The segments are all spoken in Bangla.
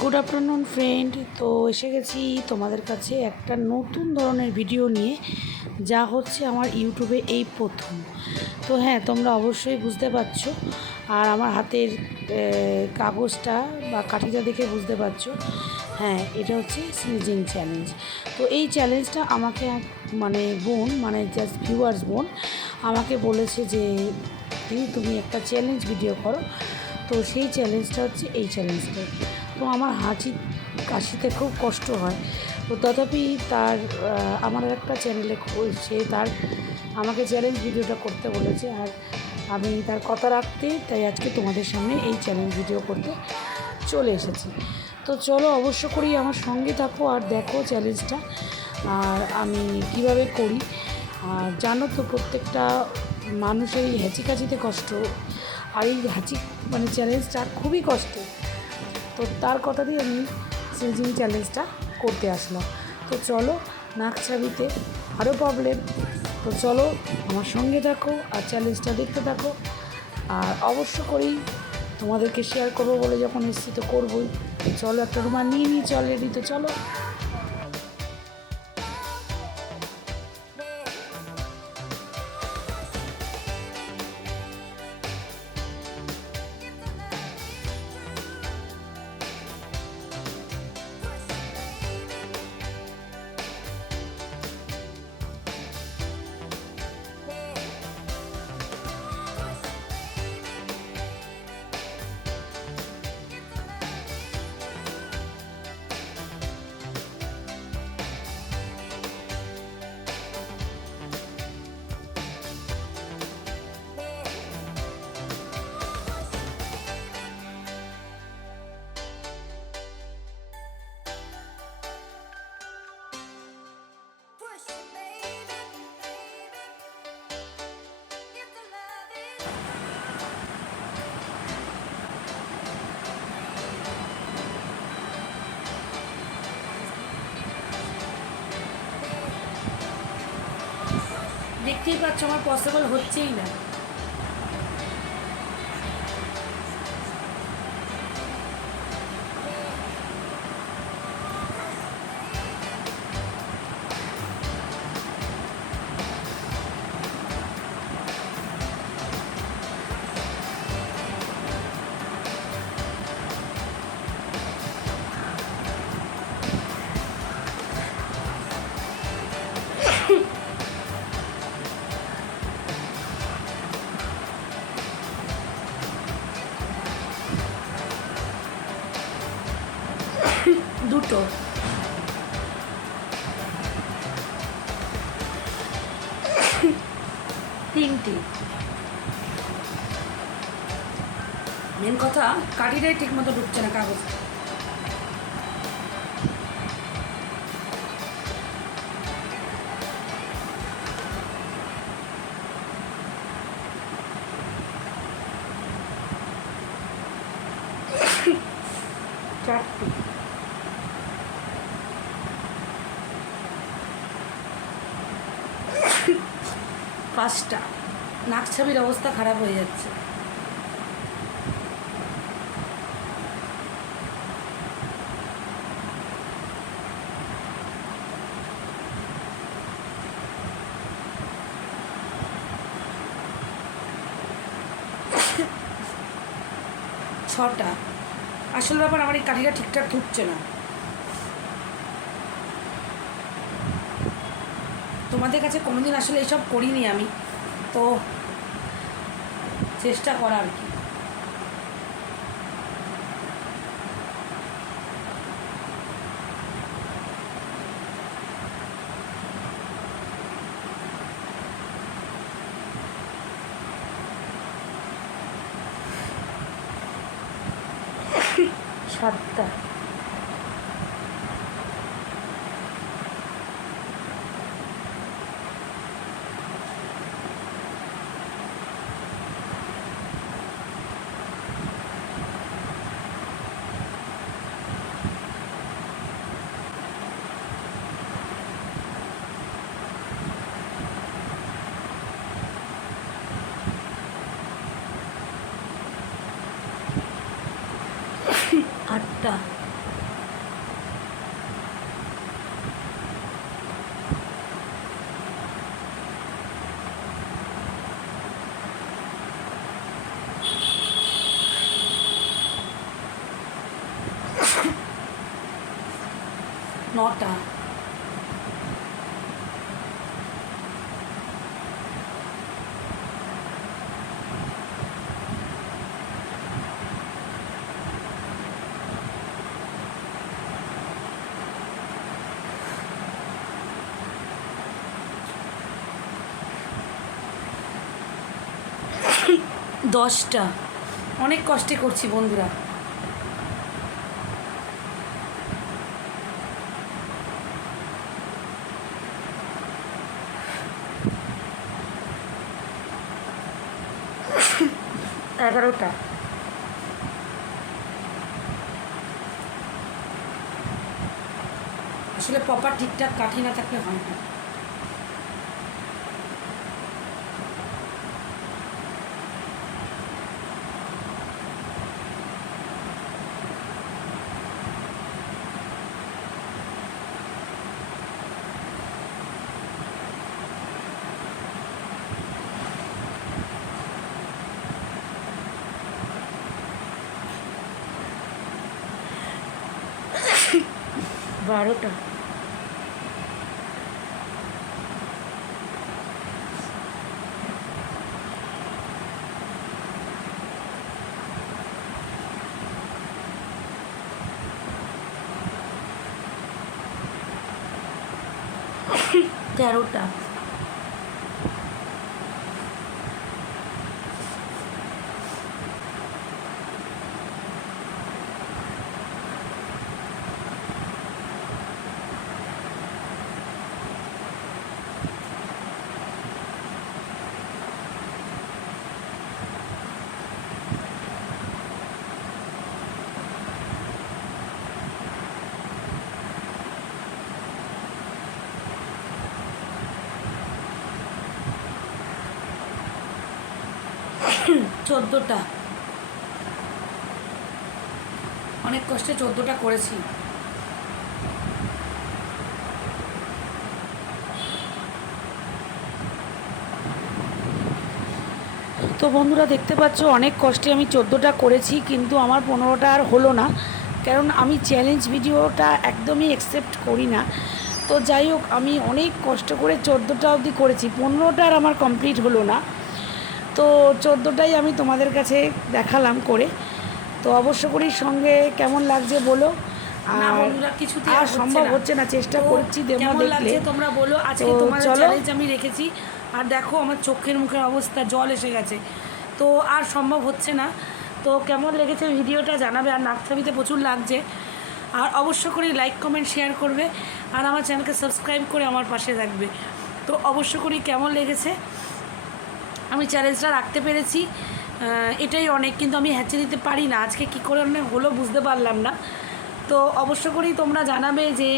Good afternoon friend. তো এসে গেছি তোমাদের কাছে একটা নতুন ধরনের ভিডিও নিয়ে, যা হচ্ছে আমার ইউটিউবে এই প্রথম। তো হ্যাঁ, তোমরা অবশ্যই বুঝতে পারছো, আর আমার হাতের কাগজটা বা কাঠিটা দেখে বুঝতে পারছো। হ্যাঁ, এটা হচ্ছে স্নিজিং চ্যালেঞ্জ। তো এই চ্যালেঞ্জটা আমাকে মানে বোন, মানে জাস্ট ভিউয়ার্স বোন আমাকে বলেছে যে তুমি একটা চ্যালেঞ্জ ভিডিও করো। তো সেই চ্যালেঞ্জটা হচ্ছে এই চ্যালেঞ্জটা। তো আমার কাশিতে খুব কষ্ট হয়। তো তথাপি তার আমার একটা চ্যানেলে সে তার আমাকে চ্যালেঞ্জ ভিডিওটা করতে বলেছে, আর আমি তার কথা রাখতে তাই আজকে তোমাদের সামনে এই চ্যালেঞ্জ ভিডিও করতে চলে এসেছি। তো চলো অবশ্য করি আমার সঙ্গে থাকো আর দেখো চ্যালেঞ্জটা আর আমি কিভাবে করি। আর জানো তো প্রত্যেকটা মানুষের এই হ্যাঁচিকাচিতে কষ্ট, আর এই মানে চ্যালেঞ্জটা খুবই কষ্ট। তো তার কথা দিয়ে আমি স্নিজিং চ্যালেঞ্জটা করতে আসলাম। তো চলো, নাক চাবিতে আরও প্রবলেম। তো চলো আমার সঙ্গে থাকো আর চ্যালেঞ্জটা দেখতে থাকো। আর অবশ্য করেই তোমাদেরকে শেয়ার করবো বলে যখন এসেছি তো করবোই। চলো একটা রুমাল নিয়ে নিই, চল রেডি, তো চলো। দেখতেই পাচ্ছ আমার পসিবল হচ্ছেই না। দুটো, তিনটি। মেন কথা কাঠিটাই ঠিক মতো ঢুকছে না কাগজ। চারটি, পাঁচটা। নাক ছাবির অবস্থা খারাপ হয়ে যাচ্ছে। ছটা। আসল ব্যাপার আমার এই কাঠিটা ঠিকঠাক ঢুকছে না। তোমাদের কাছে কোনোদিন আসলে এইসব করিনি আমি, তো চেষ্টা করা আর কি। সাতটা, আটটা, 9টা। দশটা। অনেক কষ্টে করছি বন্ধুরা। এগারোটা। আসলে প্রপার ঠিকঠাক কাঠি না থাকলে হয় না। বারোটা। তেরোটা। চোদ্দোটা। অনেক কষ্টে 14টা করেছি। তো বন্ধুরা দেখতে পাচ্ছ অনেক কষ্টে আমি 14টা করেছি, কিন্তু আমার 15টা আর হলো না, কারণ আমি চ্যালেঞ্জ ভিডিওটা একদমই অ্যাকসেপ্ট করি না। তো যাই হোক, আমি অনেক কষ্ট করে 14টা অবধি করেছি, 15টা আর আমার কমপ্লিট হলো না। তো 14টাই আমি তোমাদের কাছে দেখালাম করে। তো অবশ্য করি সঙ্গে কেমন লাগছে বলো। আর সম্ভব হচ্ছে না, চেষ্টা করছি দেবো, দেখলে তোমরা বলো। আজকে তোমাদের চ্যালেঞ্জ আমি রেখেছি, আর দেখো আমার চোখের মুখের অবস্থা, জল এসে গেছে, তো আর সম্ভব হচ্ছে না। তো কেমন লেগেছে ভিডিওটা জানাবে, আর নাকছাবিতে প্রচুর লাগছে। আর অবশ্য করে লাইক কমেন্ট শেয়ার করবে, আর আমার চ্যানেলকে সাবস্ক্রাইব করে আমার পাশে থাকবে। তো অবশ্য করি কেমন লেগেছে, আমি চ্যালেঞ্জটা রাখতে পেরেছি, এটাই অনেক। কিন্তু আমি হ্যাচে দিতে পারি না, আজকে কী করে হলো বুঝতে পারলাম না। তো অবশ্য করেই তোমরা জানাবে যে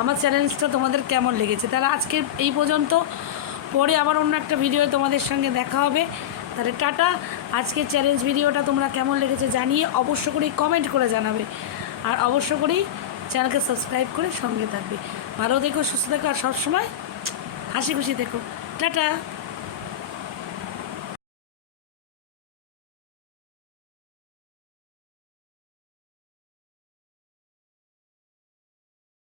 আমার চ্যালেঞ্জটা তোমাদের কেমন লেগেছে। তাহলে আজকে এই পর্যন্ত, পরে আবার অন্য একটা ভিডিও তোমাদের সঙ্গে দেখা হবে। তাহলে টাটা। আজকের চ্যালেঞ্জ ভিডিওটা তোমরা কেমন লেগেছে জানিয়ে অবশ্য করেই কমেন্ট করে জানাবে, আর অবশ্য করেই চ্যানেলকে সাবস্ক্রাইব করে সঙ্গে থাকবে। ভালো থেকো, সুস্থ থেকো, আর সবসময় হাসি খুশি থেকো। টাটা।